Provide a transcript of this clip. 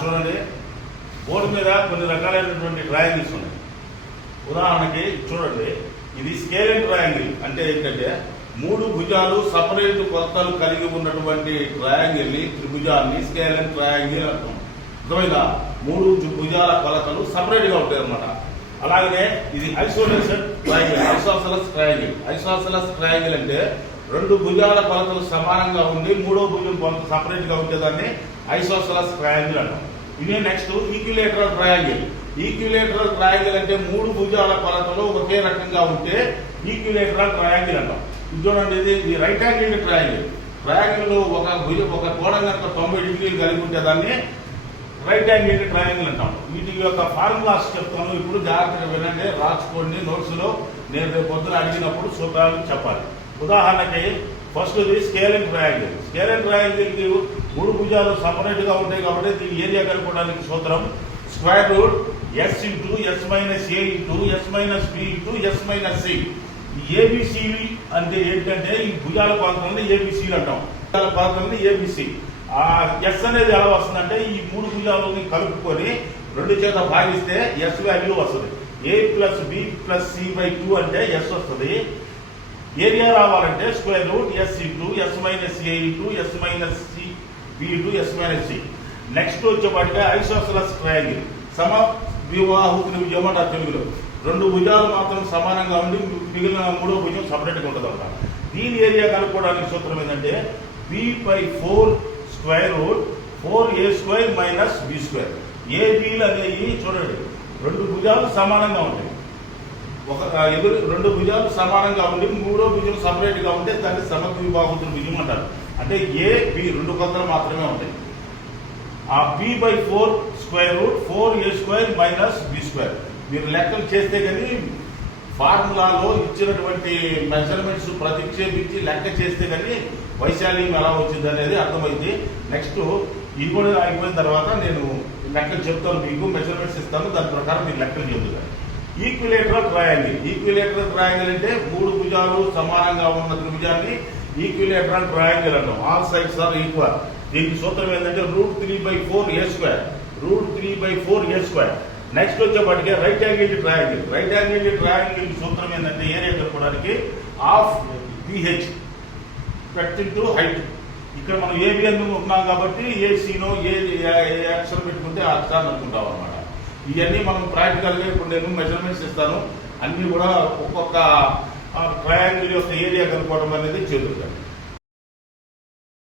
చూడండి, బోర్డు మీద కొన్ని రకాలైనటువంటి ట్రయాంగిల్స్ ఉన్నాయి. ఉదాహరణకి చూడండి, ఇది స్కేలెన్ ట్రయాంగిల్ అంటే ఏంటంటే 3 భుజాలు సపరేట్ కొలతలు కలిగి ఉన్నటువంటి ట్రయాంగిల్ ని, త్రిభుజాన్ని స్కేలెన్ ట్రయాంగిల్ అంటాం. అర్థమైందా? 3 భుజాల కొలతలు సపరేట్ గా ఉంటాయి అన్నమాట. అలాగనే ఇది isolated triangle, isosceles triangle. Isosceles triangle అంటే 2 భుజాల కొలతలు సమానంగా ఉండి 3వ భుజం కొలత సపరేట్ గా ఉంటేదాన్ని ఐసోసెలస్ ట్రయాంగిల్ అంటాం. ఇదే next equilateral triangle. Equilateral triangle అంటే 3 భుజాల కొలతలు ఒకే రకంగా ఉంటే ఈక్విలేటరల్ ట్రయాంగిల్ అంటాం. ఇది చూడండి, ఇది రైట్ యాంగిల్ ట్రయాంగిల్. ట్రయాంగిల్ ఒక కోణం కనుక 90 డిగ్రీలు కలిగి ఉంటే దాన్ని రైట్ యాంగిల్ ట్రయాంగిల్ అంటాం. వీటి యొక్క ఫార్ములాస్ చెప్తాను, ఇప్పుడు జాగ్రత్తగా వినండి, రాసుకోండి నోట్స్ లో. నేను రేపు పొద్దున అడిగినప్పుడు సూత్రాలు చెప్పాలి. ఉదాహరణకి ఫస్ట్ స్కేలెన్ ట్రయాంగిల్. స్కేలెన్ ట్రయాంగిల్ కి 3 భుజాలు సపరేట్ గా ఉంటాయి కాబట్టి దీని ఏరియా కనుక్కోవడానికి సూత్రం square root S into S minus A into S minus B into S minus C. ABC అంటే ఏంటంటే ఈ భుజాల కొలతలని ఏబిసిలు అంటాం. భుజాల కొలతలని ఏబిసి. ఆ ఎస్ అనేది ఎలా వస్తుందంటే ఈ 3 భుజాలని కలుపుకొని 2 చేత భాగిస్తే ఎస్ వాల్యూ వస్తుంది. A plus B plus C by 2 అంటే ఎస్ వస్తుంది. ఏరియా రావాలంటే square root S into S minus A into S minus C B into S minus C. Next వచ్చేపాటిగా ఐసోసెలస్ ట్రయాంగిల్. సమవిబాహు త్రిభుజం అంటారు తెలుగులో. 2 భుజాలు మాత్రం సమానంగా ఉండి మిగిలిన 3వ భుజం సపరేట్ గా ఉంటుంది అన్నమాట. దీని ఏరియా కనుక్కోవడానికి సూత్రం ఏంటంటే b/4 square root 4a² minus b². ఏబీలు అనేవి చూడండి, 2 భుజాలు సమానంగా ఉంటాయి. 2 భుజాలు సమానంగా ఉండి 3వ భుజం సపరేట్ గా ఉంటే దాన్ని సమద్విబాహు త్రిభుజం అంటారు. అంటే ఏ బి 2 కొలతలు మాత్రమే ఉంటాయి. ఆ b/4 square root 4a² minus b². మీరు లెక్కలు చేస్తే కానీ ఫార్ములాలో ఇచ్చినటువంటి మెజర్మెంట్స్ ప్రతిక్షేపించి లెక్క చేస్తే కానీ వైశాల్యం ఎలా వచ్చింది అనేది అర్థమైంది. నెక్స్ట్ ఇది కూడా అయిపోయిన తర్వాత నేను లెక్కలు చెప్తాను, మీకు మెజర్మెంట్స్ ఇస్తాను, దాని ప్రకారం మీరు లెక్కలు చెబుతారు. Equilateral triangle. ఈక్విలేటరల్ ట్రయాంగిల్ అంటే 3 భుజాలు సమానంగా ఉన్న త్రిభుజాన్ని ఈక్విలేటరల్ ట్రయాంగిల్ అంటాం. All sides are equal. దీనికి సూత్రం ఏంటంటే √3/4a². √3/4a². నెక్స్ట్ వచ్చేప్పటికే right angle triangle. Right angle triangle సూత్రం ఏంటంటే ఏరియా కనుక్కోవడానికి హాఫ్ BH ఇంటూ హైట్. ఇక్కడ మనం ఏబి అనుకుంటున్నాం కాబట్టి ఏసీనో ఏ అక్షరం పెట్టుకుంటే ఆ అక్షరాన్ని అనుకుంటాం అనమాట. ఇవన్నీ మనం ప్రాక్టికల్ గా ఇప్పుడు నేను మెజర్మెంట్స్ ఇస్తాను, అన్ని కూడా ఒక్కొక్క ట్రయాంగిల్ యొక్క ఏరియా కనుక్కోవడం అనేది చేతులు.